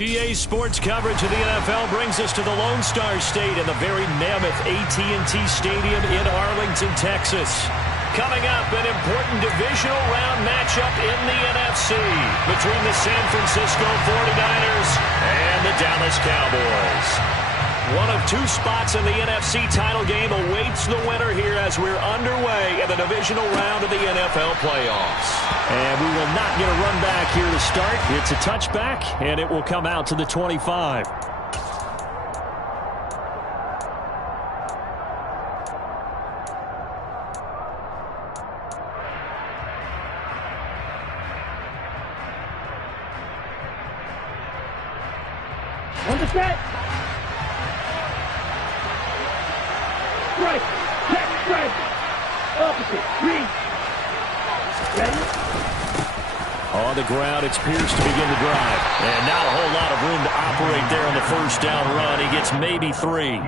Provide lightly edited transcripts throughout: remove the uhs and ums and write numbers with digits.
EA Sports coverage of the NFL brings us to the Lone Star State in the very mammoth AT&T Stadium in Arlington, Texas. Coming up, an important divisional round matchup in the NFC between the San Francisco 49ers and the Dallas Cowboys. One of two spots in the NFC title game awaits the winner here as we're underway in the divisional round of the NFL playoffs. And we will not get a run back here to start. It's a touchback, and it will come out to the 25. On the set. Strike. Check. Strike. Opposite. Read. Ready? On the ground, it's Pierce to begin the drive. And not a whole lot of room to operate there on the first down run. He gets maybe 3.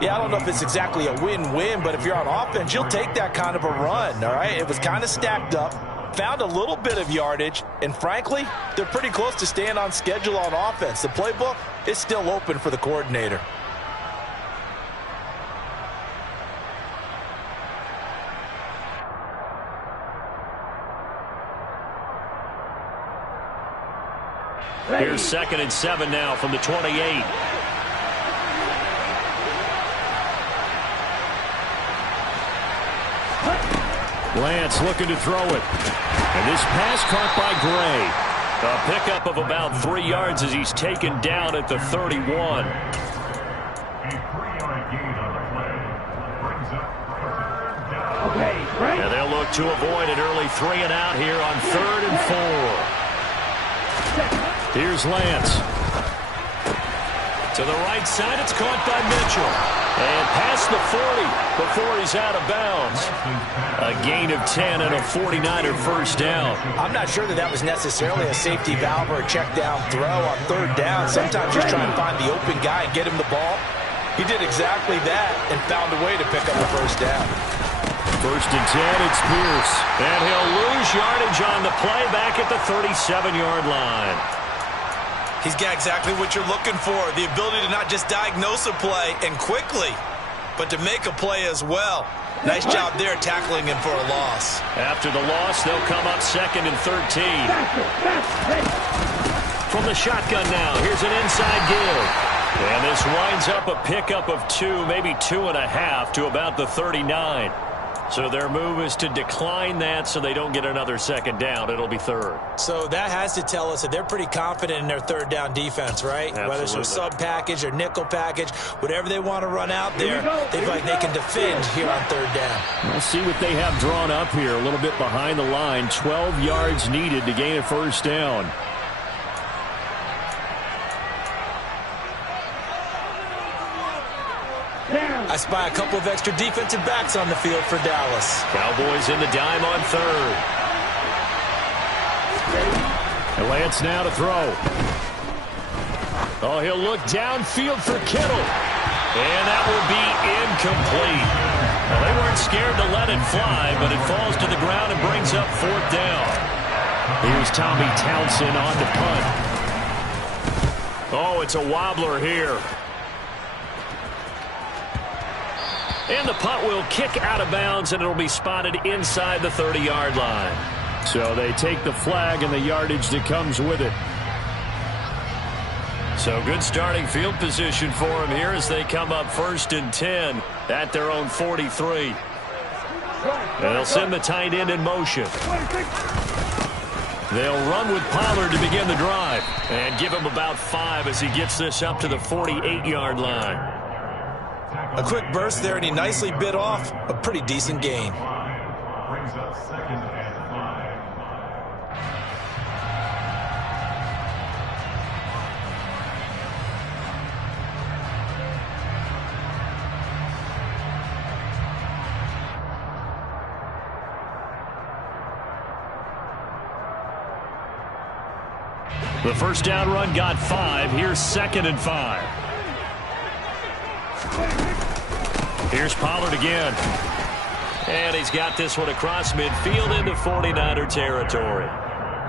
Yeah, I don't know if it's exactly a win-win, but if you're on offense, you'll take that kind of a run, all right? It was kind of stacked up, found a little bit of yardage, and frankly, they're pretty close to staying on schedule on offense. The playbook is still open for the coordinator. Here's 2nd and 7 now from the 28. Lance looking to throw it. And this pass caught by Gray. A pickup of about 3 yards as he's taken down at the 31. And they'll look to avoid an early 3 and out here on 3rd and 4. Here's Lance. To the right side, it's caught by Mitchell. And past the 40 before he's out of bounds. A gain of 10 and a 49er first down. I'm not sure that was necessarily a safety valve or a check down throw on 3rd down. Sometimes just try and find the open guy and get him the ball. He did exactly that and found a way to pick up the first down. 1st and 10, it's Pierce. And he'll lose yardage on the play back at the 37-yard line. He's got exactly what you're looking for, the ability to not just diagnose a play and quickly, but to make a play as well. Nice job there tackling him for a loss. After the loss, they'll come up 2nd and 13. From the shotgun now, here's an inside give. And this winds up a pickup of 2, maybe 2.5 to about the 39. So their move is to decline that so they don't get another 2nd down. It'll be 3rd. So that has to tell us that they're pretty confident in their 3rd down defense, right? Absolutely. Whether it's a sub package or nickel package, whatever they want to run out there, they feel like they can defend here on 3rd down. We'll see what they have drawn up here. A little bit behind the line. 12 yards needed to gain a first down. I spy a couple of extra defensive backs on the field for Dallas. Cowboys in the dime on 3rd. And Lance now to throw. Oh, he'll look downfield for Kittle. And that will be incomplete. Well, they weren't scared to let it fly, but it falls to the ground and brings up 4th down. Here's Tommy Townsend on to punt. Oh, it's a wobbler here. And the punt will kick out of bounds, and it'll be spotted inside the 30-yard line. So they take the flag and the yardage that comes with it. So good starting field position for them here as they come up 1st and 10 at their own 43. And they'll send the tight end in motion. They'll run with Pollard to begin the drive and give him about 5 as he gets this up to the 48-yard line. A quick burst there, and he nicely bit off a pretty decent gain. Brings up 2nd and 5. The first down run got 5. Here's 2nd and 5. Here's Pollard again. And he's got this one across midfield into 49er territory.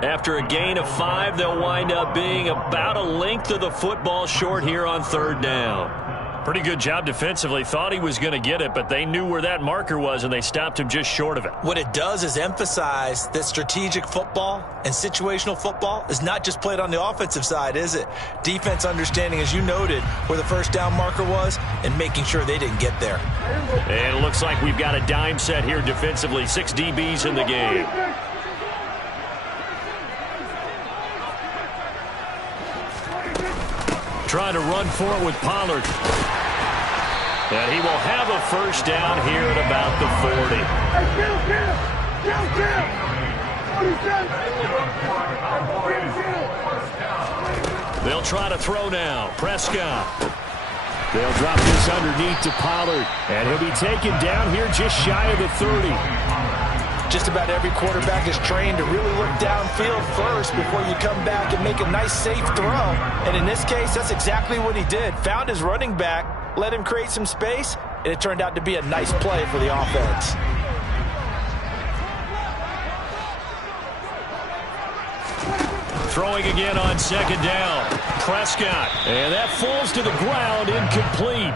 After a gain of 5, they'll wind up being about a length of the football short here on 3rd down. Pretty good job defensively. Thought he was going to get it, but they knew where that marker was, and they stopped him just short of it. What it does is emphasize that strategic football and situational football is not just played on the offensive side, is it? Defense understanding, as you noted, where the 1st down marker was and making sure they didn't get there. And it looks like we've got a dime set here defensively. 6 DBs in the game. Trying to run for it with Pollard. And he will have a 1st down here at about the 40. They'll try to throw now. Prescott. They'll drop this underneath to Pollard. And he'll be taken down here just shy of the 30. Just about every quarterback is trained to really look downfield first before you come back and make a nice, safe throw. And in this case, that's exactly what he did. Found his running back, let him create some space, and it turned out to be a nice play for the offense. Throwing again on 2nd down. Prescott. And that falls to the ground, incomplete.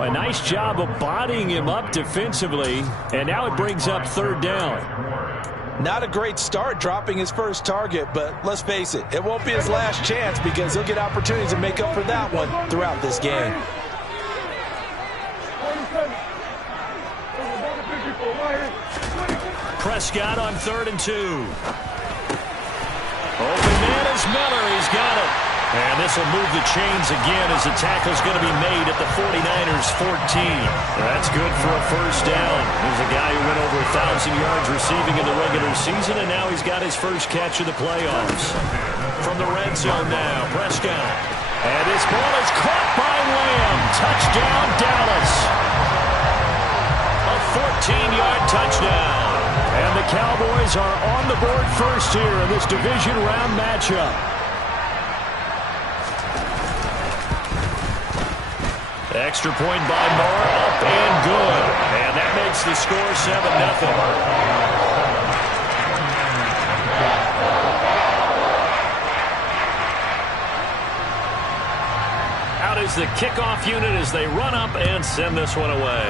A nice job of bodying him up defensively, and now it brings up 3rd down. Not a great start dropping his first target, but let's face it, it won't be his last chance because he'll get opportunities to make up for that one throughout this game. Prescott on 3rd and 2. Open man is Miller. He's got it. And this will move the chains again as the tackle's going to be made at the 49ers 14. That's good for a 1st down. He's a guy who went over 1,000 yards receiving in the regular season, and now he's got his first catch of the playoffs. From the red zone now, Prescott. And his ball is caught by Lamb. Touchdown, Dallas. A 14-yard touchdown. And the Cowboys are on the board first here in this division round matchup. Extra point by Moore, up and good. And that makes the score 7-0. Out is the kickoff unit as they run up and send this one away.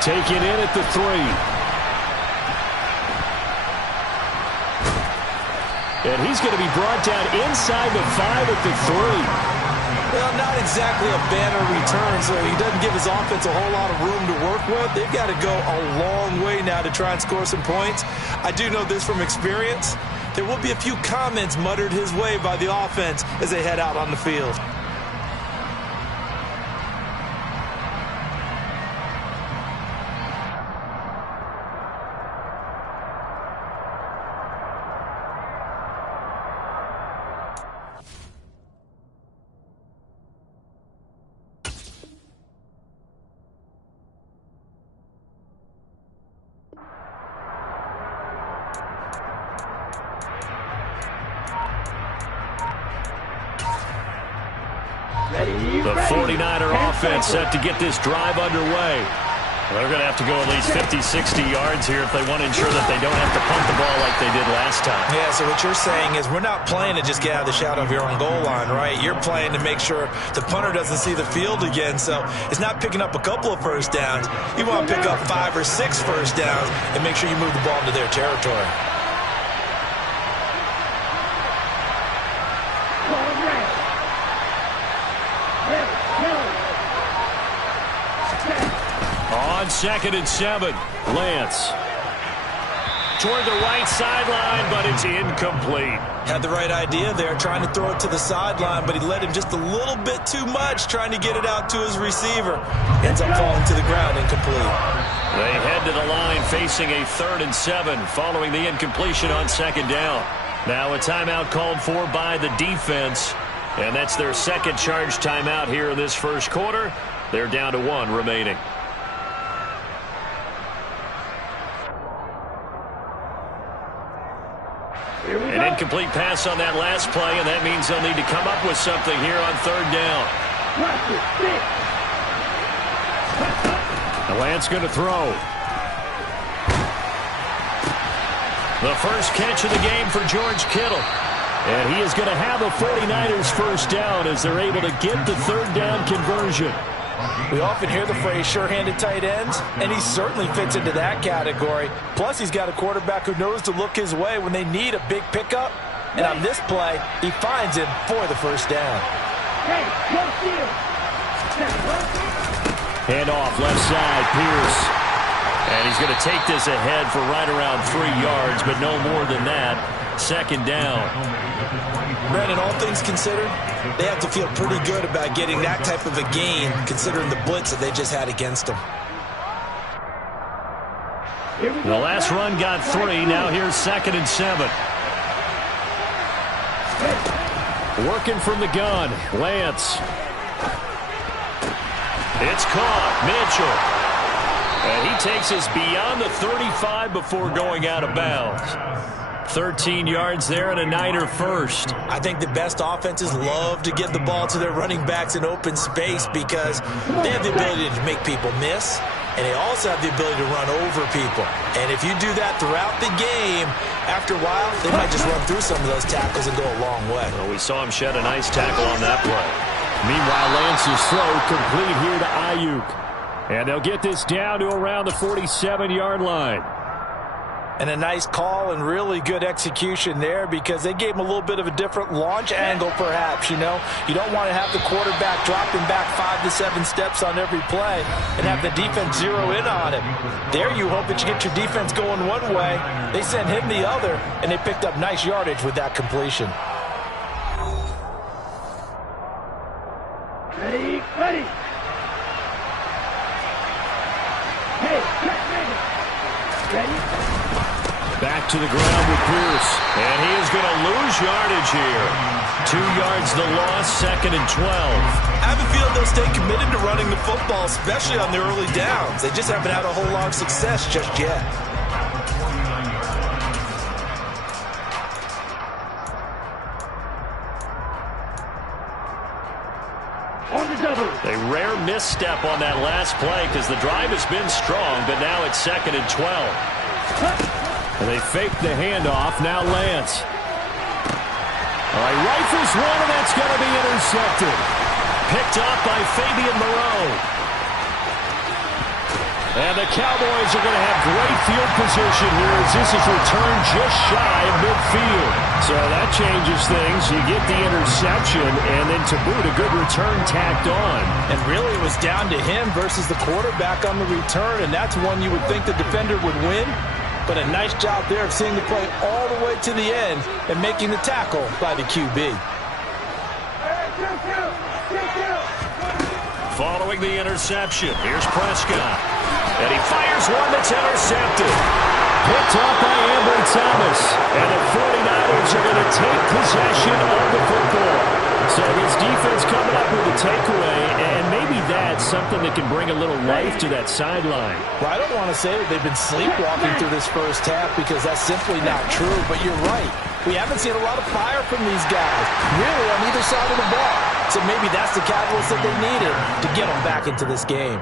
Taken in at the 3. And he's going to be brought down inside the 5 at the 3. Well, not exactly a banner return, so he doesn't give his offense a whole lot of room to work with. They've got to go a long way now to try and score some points. I do know this from experience. There will be a few comments muttered his way by the offense as they head out on the field. The 49er offense set to get this drive underway. They're going to have to go at least 50, 60 yards here if they want to ensure that they don't have to punt the ball like they did last time. Yeah, so what you're saying is we're not playing to just get out of the shadow of your own goal line, right? You're playing to make sure the punter doesn't see the field again. So it's not picking up a couple of 1st downs. You want to pick up 5 or 6 1st downs and make sure you move the ball into their territory. On 2nd and 7, Lance. Toward the right sideline, but it's incomplete. Had the right idea there, trying to throw it to the sideline, but he let him just a little bit too much, trying to get it out to his receiver. Ends up falling to the ground, incomplete. They head to the line facing a 3rd and 7 following the incompletion on 2nd down. Now a timeout called for by the defense, and that's their 2nd charge timeout here in this 1st quarter. They're down to 1 remaining. An incomplete pass on that last play, and that means they'll need to come up with something here on 3rd down. The Lance going to throw. The first catch of the game for George Kittle. And he is going to have a 49ers first down as they're able to get the third down conversion. We often hear the phrase sure-handed tight ends, and he certainly fits into that category. Plus, he's got a quarterback who knows to look his way when they need a big pickup. And on this play, he finds him for the first down. Hey, no steal. Hand off left side, Pierce. And he's going to take this ahead for right around 3 yards, but no more than that. Second down. Brandon, all things considered, they have to feel pretty good about getting that type of a gain, considering the blitz that they just had against them. The last run got 3. Now here's 2nd and 7. Working from the gun, Lance. It's caught, Mitchell. And he takes us beyond the 35 before going out of bounds. 13 yards there and a Niner first. I think the best offenses love to get the ball to their running backs in open space because they have the ability to make people miss, and they also have the ability to run over people. And if you do that throughout the game, after a while, they might just run through some of those tackles and go a long way. Well, we saw him shed a nice tackle on that play. Meanwhile, Lance's throw complete here to Ayuk. And they'll get this down to around the 47-yard line. And a nice call and really good execution there because they gave him a little bit of a different launch angle perhaps, you know. You don't want to have the quarterback dropping back 5 to 7 steps on every play and have the defense zero in on him. There you hope that you get your defense going one way. They sent him the other, and they picked up nice yardage with that completion. Ready, ready. Hey, ready. Back to the ground with Pierce. And he is going to lose yardage here. 2 yards the loss, 2nd and 12. I have a feeling they'll stay committed to running the football, especially on the early downs. They just haven't had a whole lot of success just yet. A rare misstep on that last play because the drive has been strong, but now it's 2nd and 12. And they fake the handoff. Now Lance. All right, rifles one, and that's going to be intercepted. Picked up by Fabian Moreau. And the Cowboys are going to have great field position here as this is returned just shy of midfield. So that changes things. You get the interception, and then to boot, a good return tacked on. And really it was down to him versus the quarterback on the return, and that's one you would think the defender would win. But a nice job there of seeing the play all the way to the end and making the tackle by the QB. Following the interception, here's Prescott. And he fires one that's intercepted. Picked up by Ambry Thomas. And the 49ers are going to take possession of the football. So this defense coming up with a takeaway, and maybe that's something that can bring a little life to that sideline. Well, I don't want to say that they've been sleepwalking through this first half because that's simply not true, but you're right. We haven't seen a lot of fire from these guys, really on either side of the ball. So maybe that's the catalyst that they needed to get them back into this game.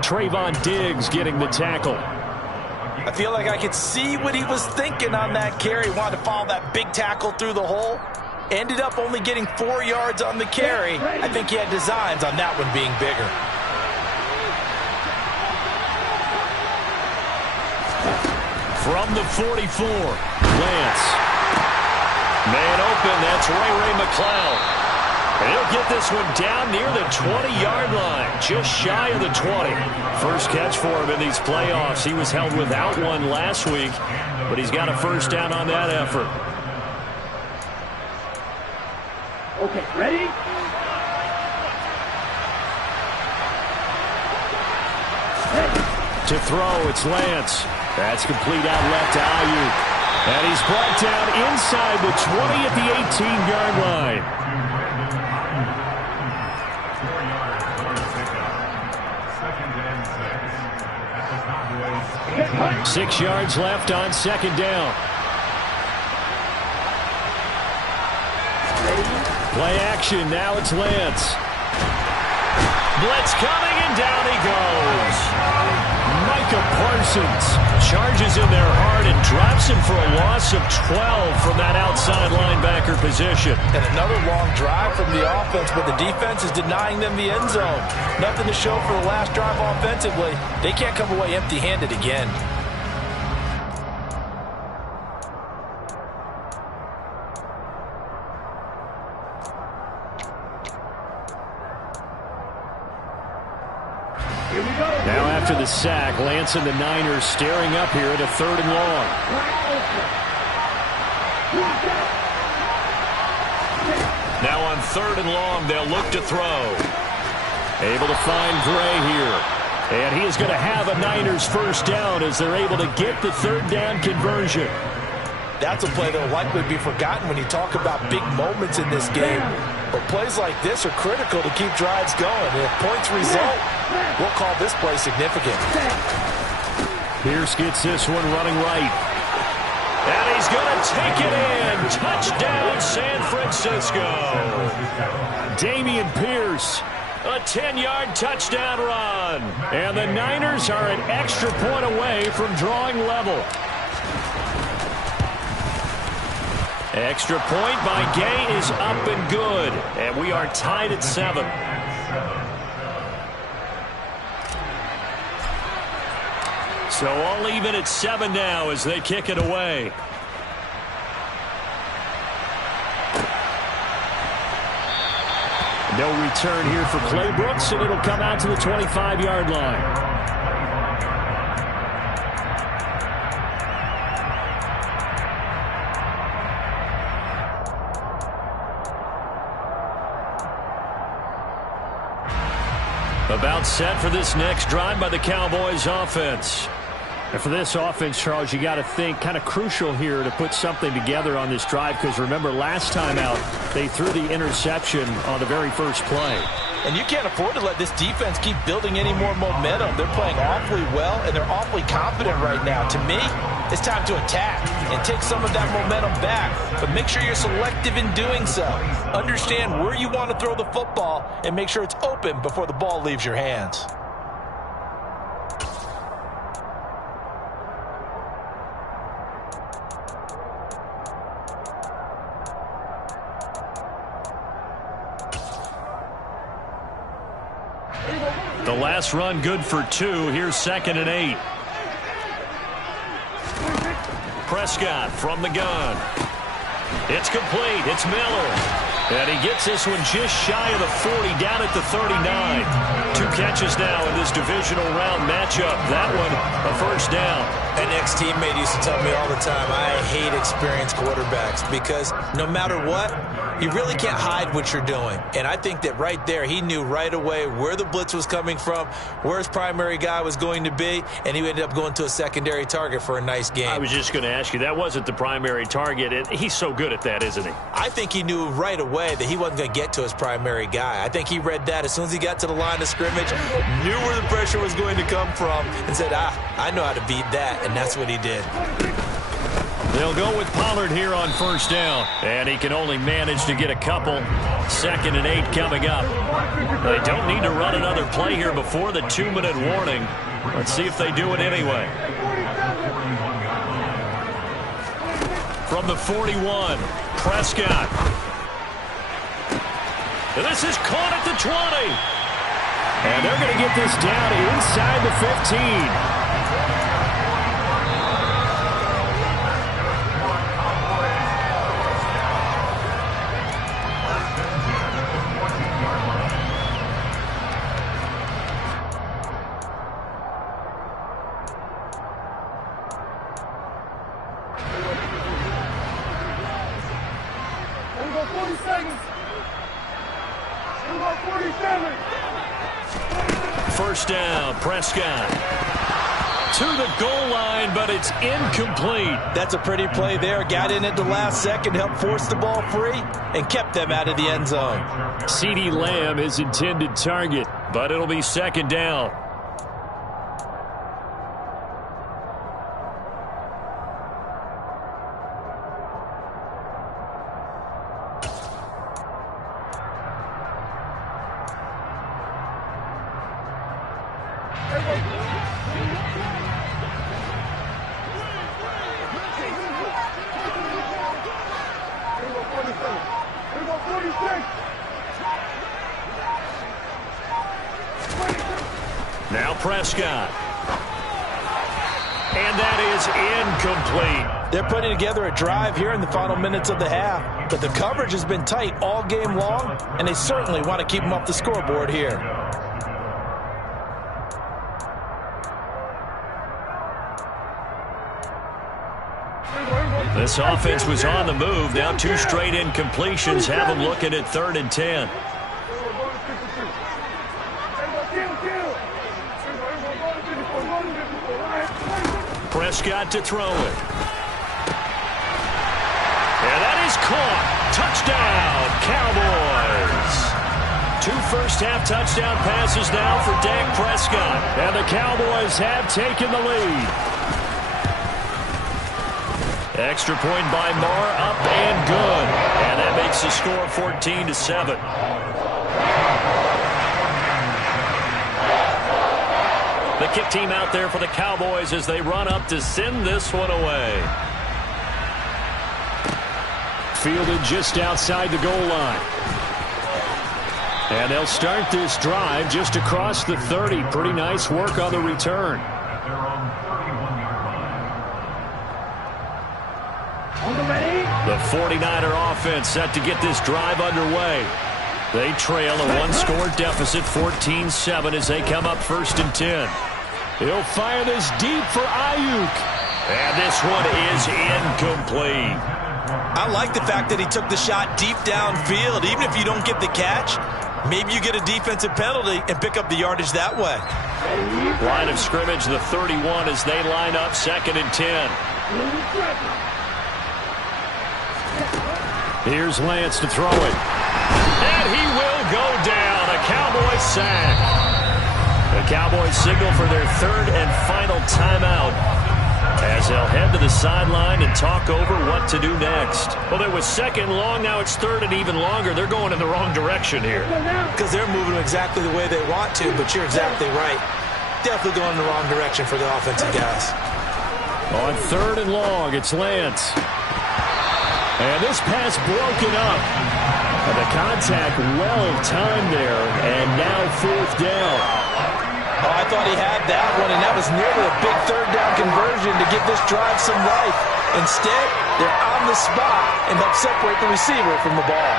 Trayvon Diggs getting the tackle. I feel like I could see what he was thinking on that carry. He wanted to follow that big tackle through the hole. Ended up only getting 4 yards on the carry. I think he had designs on that one being bigger. From the 44, Lance. Man open, that's Ray McCloud. And he'll get this one down near the 20-yard line, just shy of the 20. First catch for him in these playoffs. He was held without one last week, but he's got a first down on that effort. Okay, ready? To throw, it's Lance. That's complete out left to Ayuk. And he's brought down inside the 20 at the 18-yard line. 6 yards left on second down. Play action, now it's Lance. Blitz coming, and down he goes. Micah Parsons charges in there hard and drops him for a loss of 12 from that outside linebacker position. And another long drive from the offense, but the defense is denying them the end zone. Nothing to show for the last drive offensively. They can't come away empty-handed again. Now after the sack, Lance and the Niners staring up here at a 3rd and long. Now on 3rd and long, they'll look to throw. Able to find Gray here. And he is going to have a Niners first down as they're able to get the 3rd down conversion. That's a play that will likely be forgotten when you talk about big moments in this game. But plays like this are critical to keep drives going. And if points result, we'll call this play significant. Pierce gets this one running right. And he's going to take it in. Touchdown, San Francisco. Dameon Pierce, a 10-yard touchdown run. And the Niners are an extra point away from drawing level. Extra point by Gay is up and good. And we are tied at 7. So all even at 7 now as they kick it away. No return here for Clay Brooks, and it'll come out to the 25-yard line. About set for this next drive by the Cowboys offense. And for this offense, Charles, you got to think kind of crucial here to put something together on this drive, because remember last time out they threw the interception on the very first play. And you can't afford to let this defense keep building any more momentum. They're playing awfully well, and they're awfully confident right now. To me, it's time to attack and take some of that momentum back, but make sure you're selective in doing so. Understand where you want to throw the football and make sure it's open before the ball leaves your hands. The last run good for 2. Here's 2nd and 8. Prescott from the gun. It's complete. It's Miller. And he gets this one just shy of the 40, down at the 39. 2 catches now in this divisional round matchup. That one a first down. An ex-teammate used to tell me all the time, I hate experienced quarterbacks because no matter what, you really can't hide what you're doing. And I think that right there, he knew right away where the blitz was coming from, where his primary guy was going to be, and he ended up going to a secondary target for a nice game. I was just going to ask you, that wasn't the primary target. He's so good at that, isn't he? I think he knew right away that he wasn't going to get to his primary guy. I think he read that as soon as he got to the line of scrimmage, knew where the pressure was going to come from, and said, I know how to beat that, and that's what he did. They'll go with Pollard here on first down, and he can only manage to get a couple. 2nd and 8 coming up. They don't need to run another play here before the 2-minute warning. Let's see if they do it anyway. From the 41, Prescott. And this is caught at the 20. And they're going to get this down inside the 15. First down, Prescott to the goal line, but it's incomplete. That's a pretty play there. Got in at the last second, helped force the ball free, and kept them out of the end zone. CeeDee Lamb is intended target, but it'll be 2nd down. Prescott. And that is incomplete. They're putting together a drive here in the final minutes of the half, but the coverage has been tight all game long, and they certainly want to keep them off the scoreboard here. This offense was on the move. Now 2 straight incompletions have them looking at 3rd and 10. Prescott to throw it. And that is caught. Touchdown, Cowboys. 2 first-half touchdown passes now for Dak Prescott. And the Cowboys have taken the lead. Extra point by Marr, up and good. And that makes the score 14-7. The kick team out there for the Cowboys as they run up to send this one away. Fielded just outside the goal line. And they'll start this drive just across the 30. Pretty nice work on the return. The 49er offense set to get this drive underway. They trail a 1-score deficit, 14-7, as they come up 1st and 10. He'll fire this deep for Ayuk. And this one is incomplete. I like the fact that he took the shot deep downfield. Even if you don't get the catch, maybe you get a defensive penalty and pick up the yardage that way. Line of scrimmage, the 31, as they line up 2nd and 10. Here's Lance to throw it. And he will go down. A Cowboy sack. The Cowboys signal for their 3rd and final timeout as they'll head to the sideline and talk over what to do next. Well, it was 2nd long. Now it's 3rd and even longer. They're going in the wrong direction here. Because they're moving exactly the way they want to, but you're exactly right. Definitely going in the wrong direction for the offensive guys. On 3rd and long, it's Lance. And this pass broken up. And the contact well-timed there. And now 4th down. Oh, I thought he had that one, and that was nearly a big 3rd down conversion to give this drive some life. Instead, they're on the spot and help separate the receiver from the ball.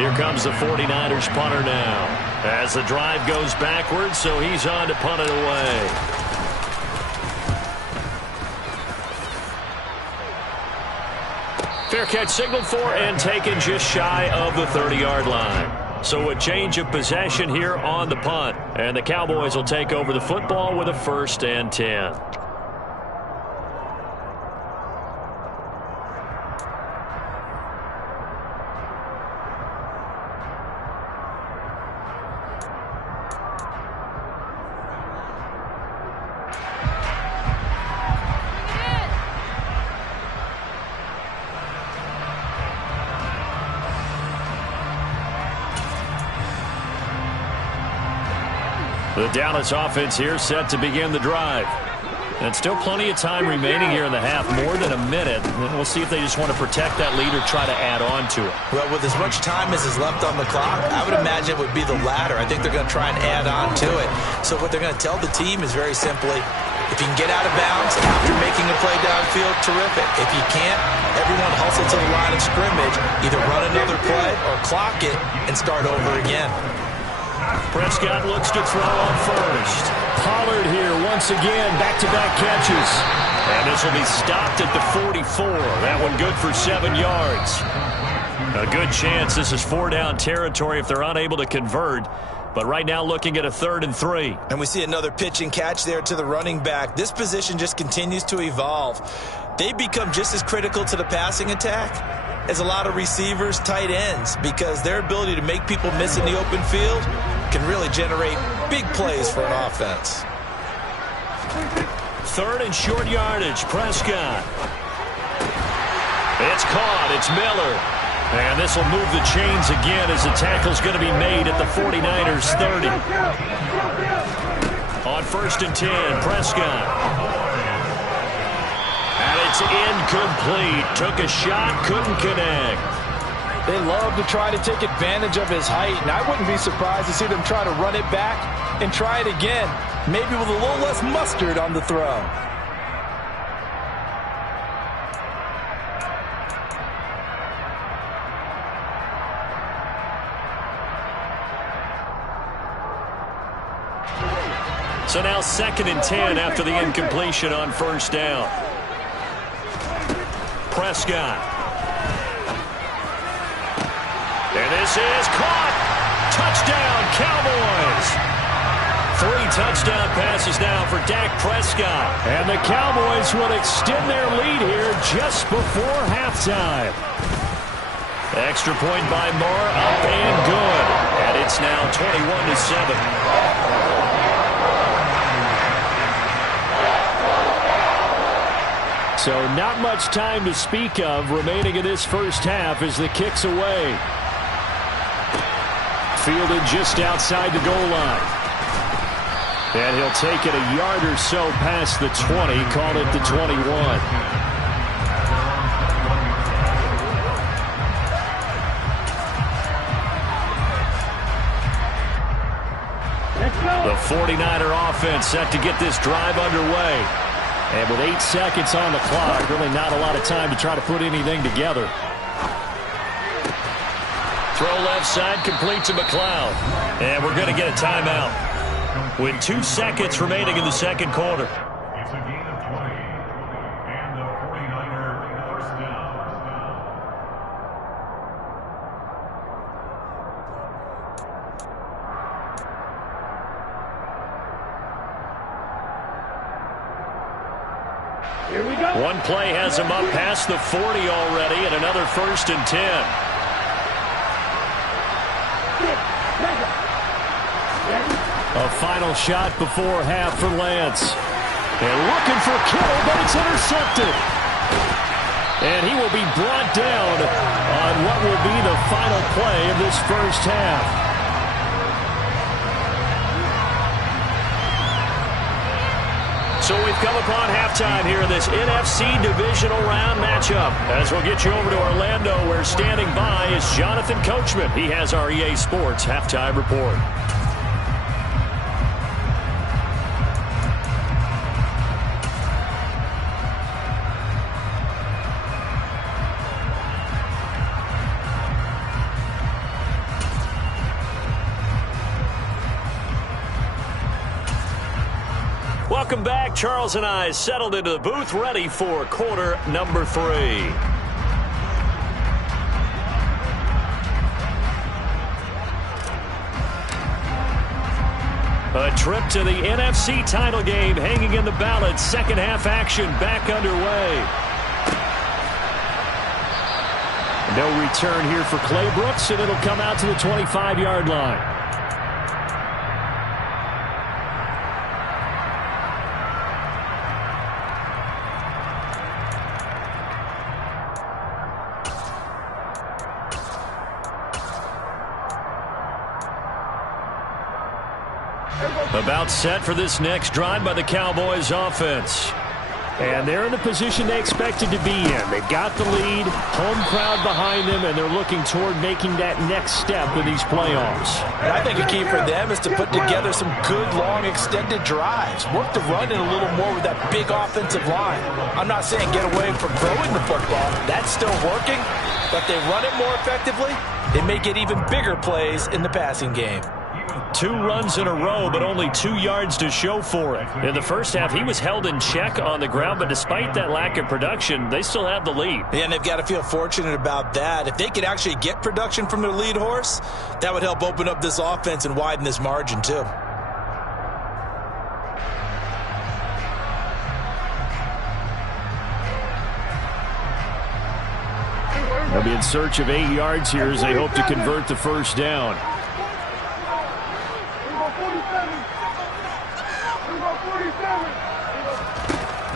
Here comes the 49ers punter now. As the drive goes backwards, so he's on to punt it away. Fair catch signaled for and taken just shy of the 30-yard line. So a change of possession here on the punt. And the Cowboys will take over the football with a 1st and 10. The Dallas offense here set to begin the drive. And still plenty of time remaining here in the half, more than a minute. And we'll see if they just want to protect that lead or try to add on to it. Well, with as much time as is left on the clock, I would imagine it would be the latter. I think they're going to try and add on to it. So what they're going to tell the team is very simply, if you can get out of bounds after making a play downfield, terrific. If you can't, everyone hustle to the line of scrimmage, either run another play or clock it and start over again. Prescott looks to throw on first. Pollard here once again, back-to-back catches. And this will be stopped at the 44. That one good for 7 yards. A good chance this is 4-down territory if they're unable to convert. But right now looking at a 3rd and 3. And we see another pitch and catch there to the running back. This position just continues to evolve. They become just as critical to the passing attack as a lot of receivers, tight ends, because their ability to make people miss in the open field can really generate big plays for an offense. 3rd and short yardage, Prescott. It's caught, it's Miller. And this will move the chains again as the tackle's going to be made at the 49ers 30. On 1st and 10, Prescott. And it's incomplete. Took a shot, couldn't connect. They love to try to take advantage of his height, and I wouldn't be surprised to see them try to run it back and try it again, maybe with a little less mustard on the throw. So now 2nd and 10 after the incompletion on first down. Prescott. And this is caught. Touchdown, Cowboys. 3 touchdown passes now for Dak Prescott. And the Cowboys will extend their lead here just before halftime. Extra point by Moore, up and good. And it's now 21-7. So not much time to speak of remaining in this first half as the kick's away. Fielded just outside the goal line. And he'll take it a yard or so past the 20, call it the 21. The 49er offense set to get this drive underway. And with 8 seconds on the clock, really not a lot of time to try to put anything together. Throw left side, complete to McLeod. And we're going to get a timeout with 2 seconds remaining in the second quarter. It's a gain of 20. And the 49er first down. Here we go. One play has him up past the 40 already, and another 1st and 10. A final shot before half for Lance. And looking for Kittle, but it's intercepted. And he will be brought down on what will be the final play of this first half. So we've come upon halftime here in this NFC divisional round matchup. As we'll get you over to Orlando, where standing by is Jonathan Coachman. He has our EA Sports halftime report. Welcome back. Charles and I settled into the booth, ready for quarter number 3. A trip to the NFC title game hanging in the balance. Second half action back underway. No return here for Clay Brooks, and it'll come out to the 25-yard line. About set for this next drive by the Cowboys offense. And they're in the position they expected to be in. They've got the lead, home crowd behind them, and they're looking toward making that next step in these playoffs. And I think a key for them is to put together some good, long, extended drives. Work the run in a little more with that big offensive line. I'm not saying get away from throwing the football. That's still working. But they run it more effectively, they may get even bigger plays in the passing game. 2 runs in a row, but only 2 yards to show for it. In the first half, he was held in check on the ground, but despite that lack of production, they still have the lead. And they've got to feel fortunate about that. If they could actually get production from their lead horse, that would help open up this offense and widen this margin too. They'll be in search of 8 yards here as they hope to convert the first down.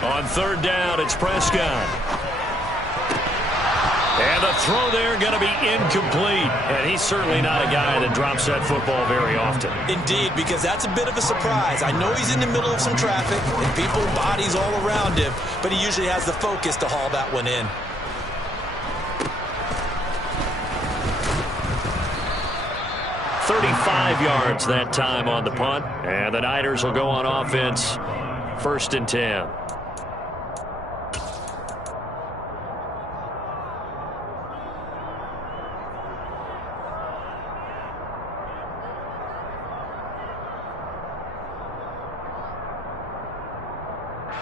On third down, it's Prescott. And the throw there going to be incomplete. And he's certainly not a guy that drops that football very often. Indeed, because that's a bit of a surprise. I know he's in the middle of some traffic and people, bodies all around him, but he usually has the focus to haul that one in. 35 yards that time on the punt. And the Niners will go on offense, 1st and 10.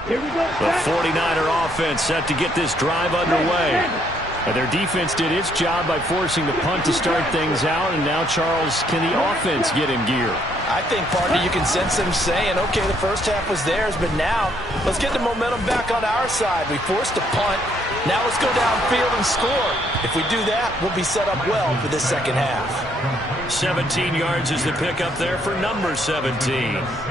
Here we go. The 49er offense set to get this drive underway. And their defense did its job by forcing the punt to start things out. And now, Charles, can the offense get in gear? I think, partner, you can sense them saying, okay, the first half was theirs, but now let's get the momentum back on our side. We forced a punt. Now let's go downfield and score. If we do that, we'll be set up well for this second half. 17 yards is the pickup there for number 17.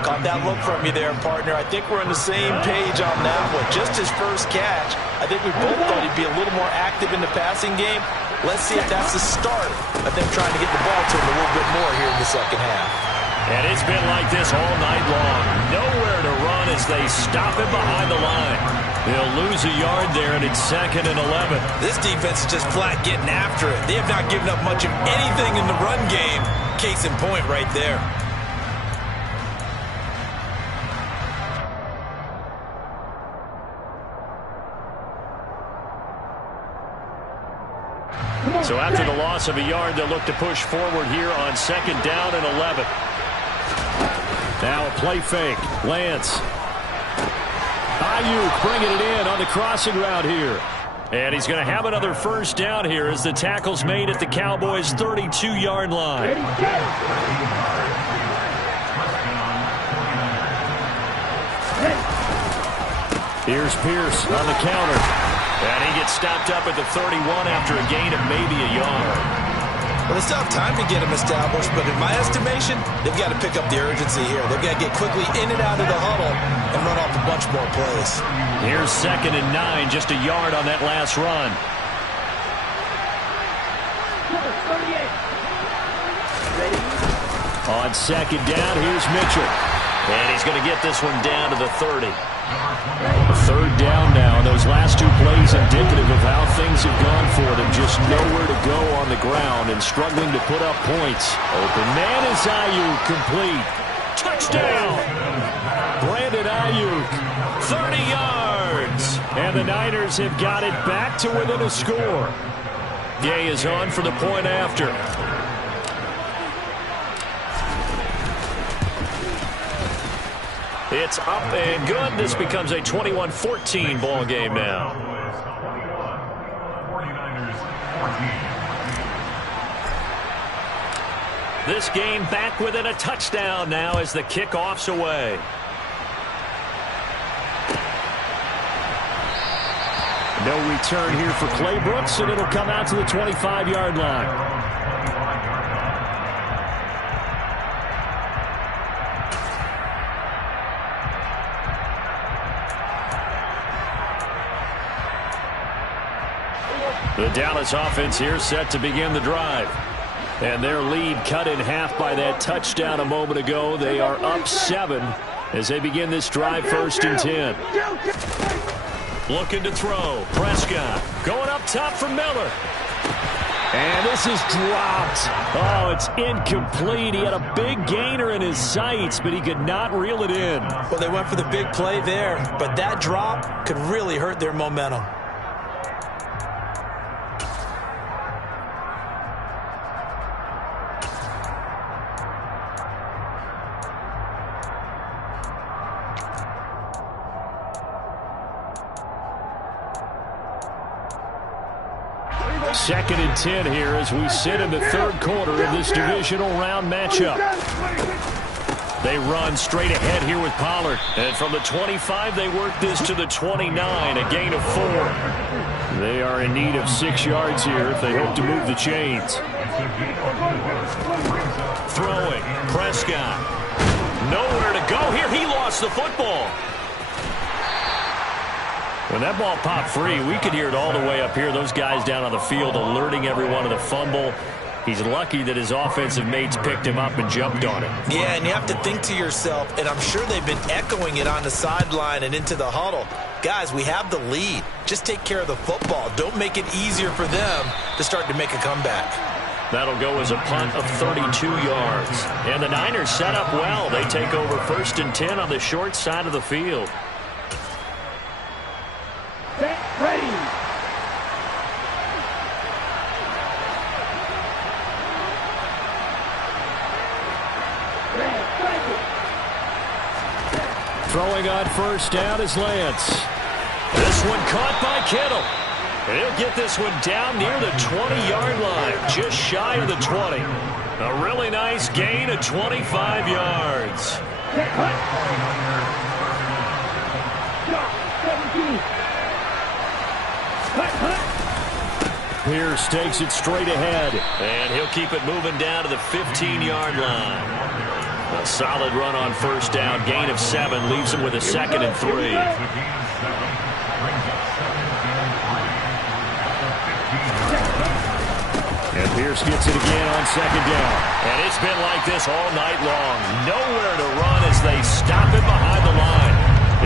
Caught that look from you there, partner. I think we're on the same page on that one. Just his first catch. I think we both thought he'd be a little more active in the passing game. Let's see if that's the start of them trying to get the ball to him a little bit more here in the second half. And it's been like this all night long. Nowhere to run as they stop him behind the line. They'll lose a yard there, and it's 2nd and 11. This defense is just flat getting after it. They have not given up much of anything in the run game. Case in point right there. So after the loss of a yard, they'll look to push forward here on 2nd down and 11. Now a play fake. Lance. Ayuk bringing it in on the crossing route here. And he's going to have another 1st down here as the tackle's made at the Cowboys' 32-yard line. Here's Pierce on the counter. And he gets stopped up at the 31 after a gain of maybe a yard. Well, they still have time to get him established, but in my estimation, they've got to pick up the urgency here. They've got to get quickly in and out of the huddle and run off a bunch more plays. Here's 2nd and 9, just a yard on that last run. On 2nd down, here's Mitchell. And he's going to get this one down to the 30. 3rd down now. Those last 2 plays indicative of how things have gone for them. Just nowhere to go on the ground and struggling to put up points. Open man is Ayuk, complete. Touchdown! Brandon Ayuk, 30 yards. And the Niners have got it back to within a score. Gay is on for the point after. It's up and good. This becomes a 21-14 ball game now. This game back within a touchdown now as the kickoff's away. No return here for Clay Brooks, and it'll come out to the 25-yard line. The Dallas offense here set to begin the drive. And their lead cut in half by that touchdown a moment ago. They are up 7 as they begin this drive, 1st and 10. Looking to throw. Prescott going up top for Miller. And this is dropped. Oh, it's incomplete. He had a big gainer in his sights, but he could not reel it in. Well, they went for the big play there, but that drop could really hurt their momentum. Second and 10 here as we sit in the 3rd quarter of this divisional round matchup. They run straight ahead here with Pollard. And from the 25, they work this to the 29, a gain of 4. They are in need of 6 yards here if they hope to move the chains. Throwing. Prescott. Nowhere to go here. He lost the football. When that ball popped free, we could hear it all the way up here. Those guys down on the field alerting everyone of the fumble. He's lucky that his offensive mates picked him up and jumped on it. Yeah, and you have to think to yourself, and I'm sure they've been echoing it on the sideline and into the huddle. Guys, we have the lead. Just take care of the football. Don't make it easier for them to start to make a comeback. That'll go as a punt of 32 yards. And the Niners set up well. They take over 1st and 10 on the short side of the field. Set, ready. Throwing on 1st down is Lance. This one caught by Kittle. He'll get this one down near the 20-yard line, just shy of the 20. A really nice gain of 25 yards. Set, hut. Stop, 17. Hut, hut. Pierce takes it straight ahead, and he'll keep it moving down to the 15-yard line. A solid run on 1st down, gain of 7, leaves him with a 2nd and 3. And Pierce gets it again on 2nd down. And it's been like this all night long. Nowhere to run as they stop it behind the line.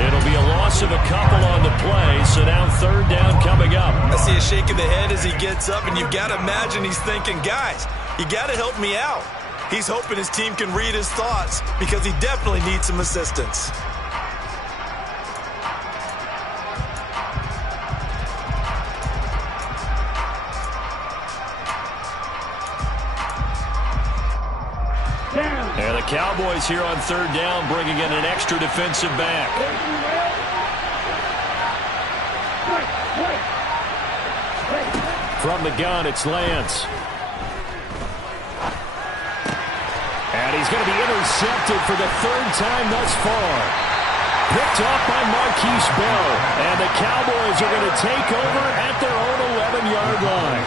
It'll be a loss of a couple on the play, so now 3rd down coming up. I see a shake of the head as he gets up, and you've got to imagine he's thinking, guys, you got to help me out. He's hoping his team can read his thoughts because he definitely needs some assistance. And the Cowboys here on 3rd down, bringing in an extra defensive back. From the gun, it's Lance. And he's going to be intercepted for the 3rd time thus far. Picked off by Marquise Bell. And the Cowboys are going to take over at their own 11-yard line.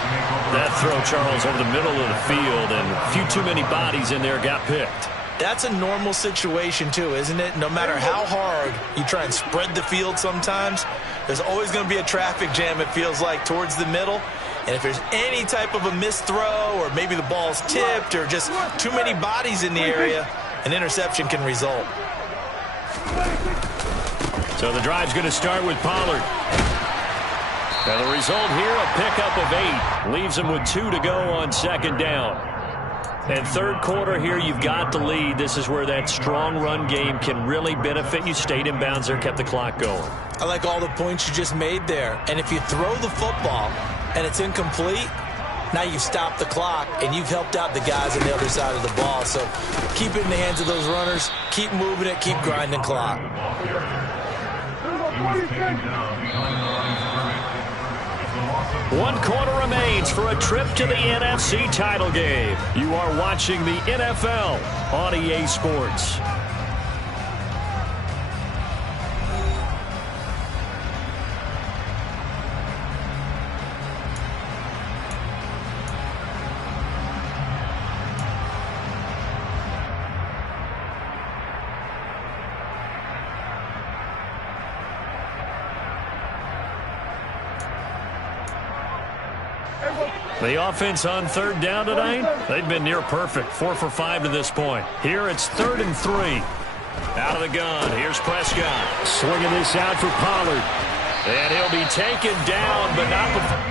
That throw, Charles, over the middle of the field, and a few too many bodies in there got picked. That's a normal situation, too, isn't it? No matter how hard you try and spread the field sometimes, there's always going to be a traffic jam, it feels like, towards the middle. And if there's any type of a missed throw or maybe the ball's tipped or just too many bodies in the area, an interception can result. So the drive's going to start with Pollard. And the result here, a pickup of 8. Leaves him with 2 to go on 2nd down. And 3rd quarter here, you've got the lead. This is where that strong run game can really benefit you. Stayed in bounds there, kept the clock going. I like all the points you just made there. And if you throw the football and it's incomplete, now you've stopped the clock and you've helped out the guys on the other side of the ball. So keep it in the hands of those runners. Keep moving it. Keep grinding clock. He was taken down behind the line of scrimmage. It's a loss of 1 quarter remains for a trip to the NFC title game. You are watching the NFL on EA Sports. The offense on 3rd down tonight, they've been near perfect. 4 for 5 to this point. Here it's 3rd and 3. Out of the gun, here's Prescott. Swinging this out for Pollard. And he'll be taken down, but not before.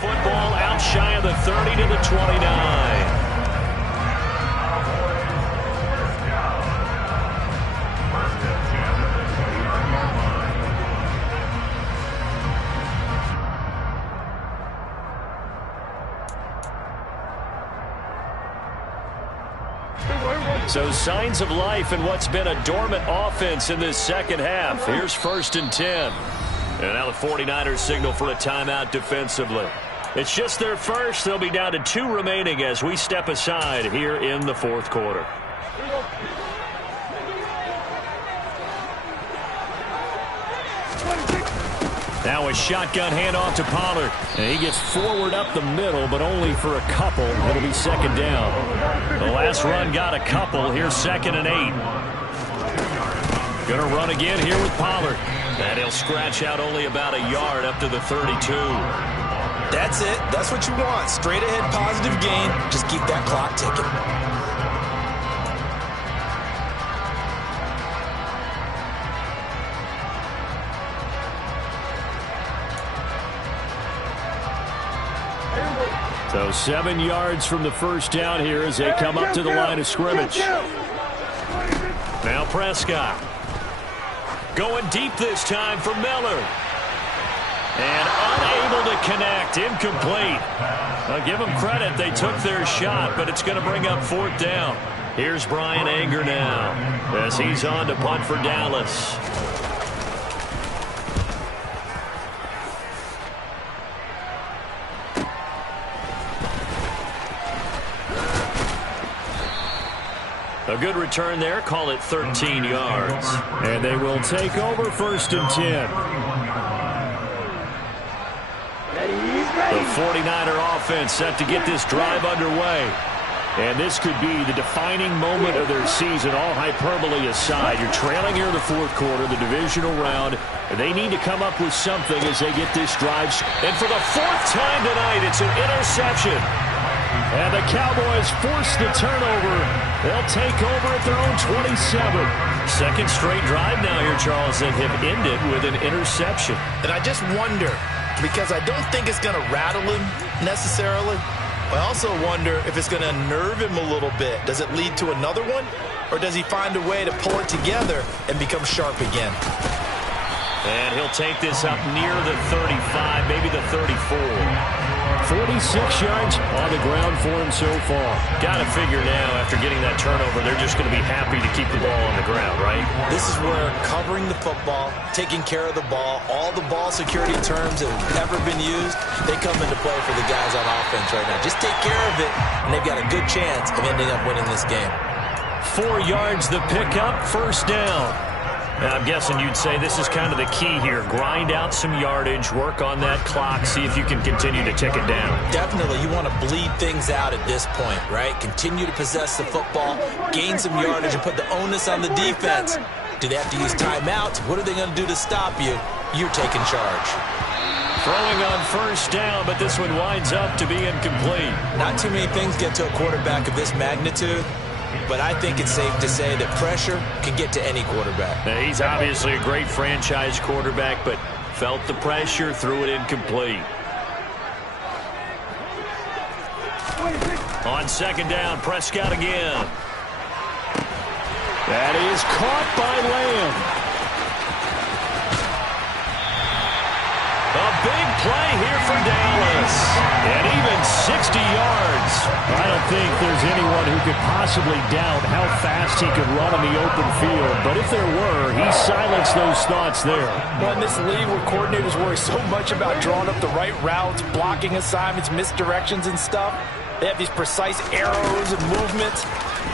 Football out shy of the 30 to the 29. So signs of life in what's been a dormant offense in this second half. Here's 1st and 10. And now the 49ers signal for a timeout defensively. It's just their first. They'll be down to 2 remaining as we step aside here in the 4th quarter. Now a shotgun handoff to Pollard. And he gets forward up the middle, but only for a couple. It'll be second down. The last run got a couple. Here's 2nd and 8. Going to run again here with Pollard. And he'll scratch out only about a yard up to the 32. That's it. That's what you want. Straight ahead positive gain. Just keep that clock ticking. So 7 yards from the first down here as they come up to the line of scrimmage. Now Prescott. Going deep this time for Miller. And unable to connect. Incomplete. I'll give them credit. They took their shot, but it's going to bring up 4th down. Here's Brian Anger now as he's on to punt for Dallas. A good return there. Call it 13 yards. And they will take over 1st and 10. The 49er offense set to get this drive underway. And this could be the defining moment of their season, all hyperbole aside. You're trailing here in the 4th quarter, the divisional round. And they need to come up with something as they get this drive. And for the 4th time tonight, it's an interception. And the Cowboys force the turnover. They'll take over at their own 27. 2nd straight drive now here, Charles, that have ended with an interception. And I just wonder, because I don't think it's going to rattle him necessarily. I also wonder if it's going to unnerve him a little bit. Does it lead to another one? Or does he find a way to pull it together and become sharp again? And he'll take this up near the 35, maybe the 34. 46 yards on the ground for him so far. Got to figure now, after getting that turnover, they're just going to be happy to keep the ball on the ground, right? This is where covering the football, taking care of the ball, all the ball security terms that have ever been used, they come into play for the guys on offense right now. Just take care of it, and they've got a good chance of ending up winning this game. 4 yards the pickup, 1st down. Now, I'm guessing you'd say this is kind of the key here. Grind out some yardage, work on that clock, see if you can continue to tick it down. Definitely. You want to bleed things out at this point, right? Continue to possess the football, gain some yardage, and put the onus on the defense. Do they have to use timeouts? What are they going to do to stop you? You're taking charge. Throwing on 1st down, but this one winds up to be incomplete. Not too many things get to a quarterback of this magnitude. But I think it's safe to say that pressure can get to any quarterback. Now, he's obviously a great franchise quarterback, but felt the pressure, threw it incomplete. On 2nd down, Prescott again. That is caught by Lamb. A big play here for Dallas. And even 60 yards. I don't think there's anyone who could possibly doubt how fast he could run in the open field. But if there were, he silenced those thoughts there. Well, in this league where coordinators worry so much about drawing up the right routes, blocking assignments, misdirections and stuff, they have these precise arrows and movements.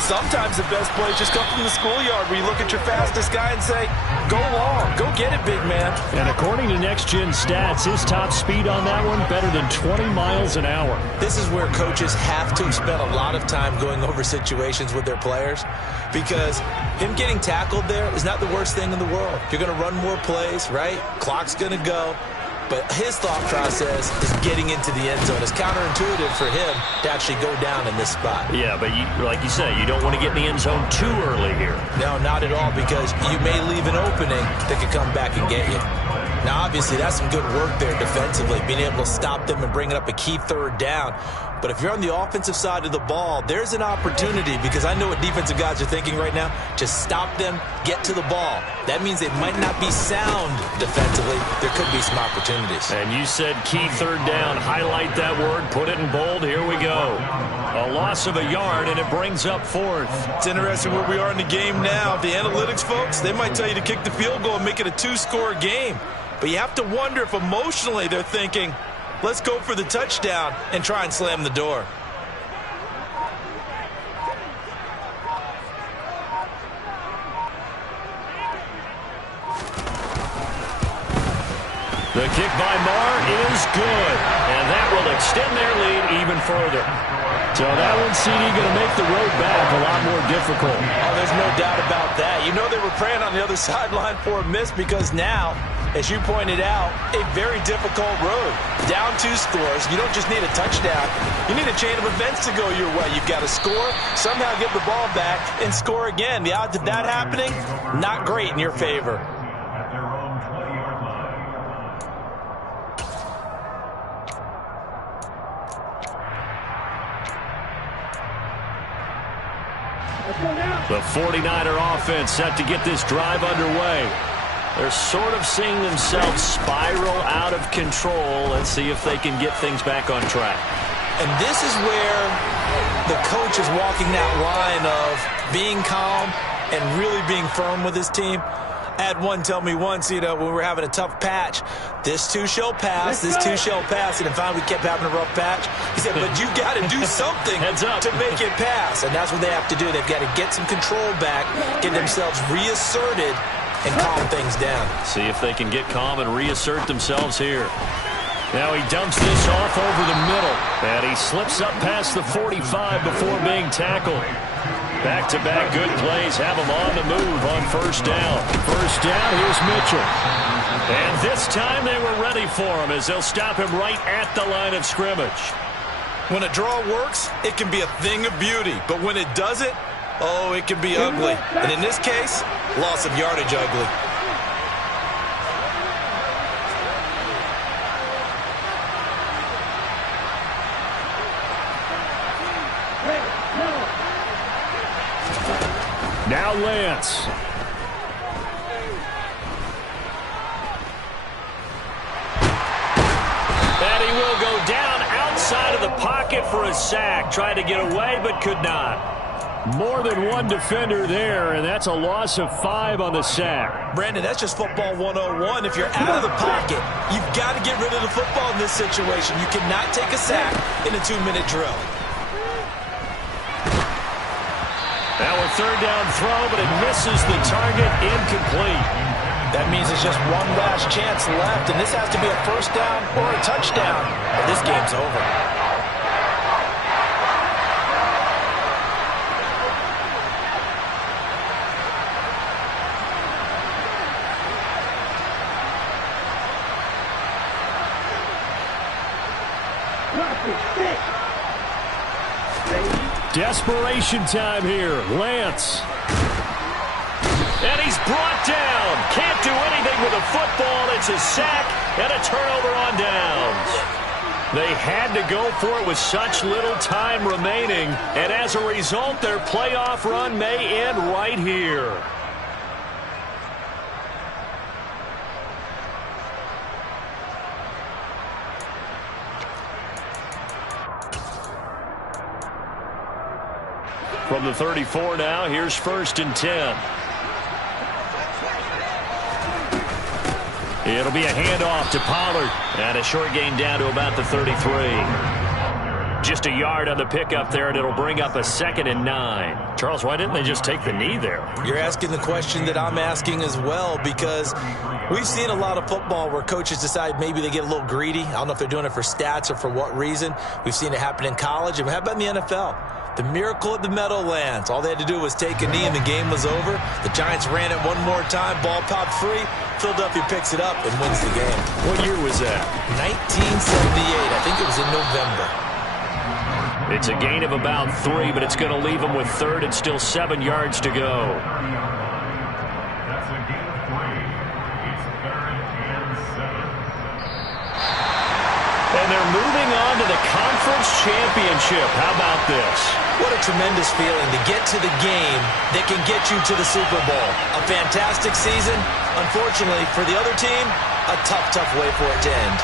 Sometimes the best plays just come from the schoolyard where you look at your fastest guy and say, go long, go get it, big man. And according to Next Gen Stats, his top speed on that one, better than 20 miles an hour. This is where coaches have to spend a lot of time going over situations with their players, because him getting tackled there is not the worst thing in the world. You're going to run more plays, right? Clock's going to go. But his thought process is getting into the end zone. It's counterintuitive for him to actually go down in this spot. Yeah, but like you say, you don't want to get in the end zone too early here. No, not at all, because you may leave an opening that could come back and get you. Now, obviously, that's some good work there defensively, being able to stop them and bringing up a key 3rd down. But if you're on the offensive side of the ball, there's an opportunity, because I know what defensive guys are thinking right now. Just stop them, get to the ball. That means they might not be sound defensively. There could be some opportunities. And you said key 3rd down. Highlight that word, put it in bold. Here we go. A loss of a yard, and it brings up 4th. It's interesting where we are in the game now. The analytics folks, they might tell you to kick the field goal and make it a 2-score game. But you have to wonder if emotionally they're thinking, let's go for the touchdown and try and slam the door. The kick by Marr is good, and that will extend their lead even further. So that one, CD, going to make the road back a lot more difficult. Oh, there's no doubt about that. You know they were praying on the other sideline for a miss because now, as you pointed out, a very difficult road. Down 2 scores. You don't just need a touchdown. You need a chain of events to go your way. You've got to score, somehow get the ball back, and score again. The odds of that happening, not great in your favor. At their own 20-yard line. Let's go now. The 49er offense set to get this drive underway. They're sort of seeing themselves spiral out of control. Let's see if they can get things back on track. And this is where the coach is walking that line of being calm and really being firm with his team. I had one tell me once, when we were having a tough patch, this too shall pass, this too shall pass, and then finally we kept having a rough patch. He said, but you got to do something to make it pass, and that's what they have to do. They've got to get some control back, get themselves reasserted, and calm things down. See if they can get calm and reassert themselves here. Now he dumps this off over the middle, and he slips up past the 45 before being tackled. Back-to-back good plays have him on the move on first down. First down, here's Mitchell. And this time they were ready for him as they'll stop him right at the line of scrimmage. When a draw works, it can be a thing of beauty. But when it doesn't, oh, it can be ugly. And in this case, loss of yardage ugly. Now Lance. And he will go down outside of the pocket for a sack. Tried to get away, but could not. More than one defender there, and that's a loss of 5 on the sack. Brandon, that's just football 101. If you're out of the pocket, you've got to get rid of the football in this situation. You cannot take a sack in a 2-minute drill. Now a third down throw, but it misses the target, incomplete. That means it's just one last chance left, and this has to be a first down or a touchdown, or this game's over. Desperation time here. Lance. And he's brought down. Can't do anything with a football. It's a sack and a turnover on downs. They had to go for it with such little time remaining. And as a result, their playoff run may end right here. From the 34 now, here's 1st and 10. It'll be a handoff to Pollard. And a short gain down to about the 33. Just a yard on the pickup there, and it'll bring up a 2nd and 9. Charles, why didn't they just take the knee there? You're asking the question that I'm asking as well, because we've seen a lot of football where coaches decide maybe they get a little greedy. I don't know if they're doing it for stats or for what reason. We've seen it happen in college. And how about in the NFL? The miracle at the Meadowlands. All they had to do was take a knee and the game was over. The Giants ran it one more time. Ball popped free. Philadelphia picks it up and wins the game. What year was that? 1978. I think it was in November. It's a gain of about 3, but it's going to leave them with 3rd and still 7 yards to go. That's a gain of 3. It's 3rd and 7. And they're moving on to the conference championship. How about this? What a tremendous feeling to get to the game that can get you to the Super Bowl. A fantastic season. Unfortunately, for the other team, a tough way for it to end.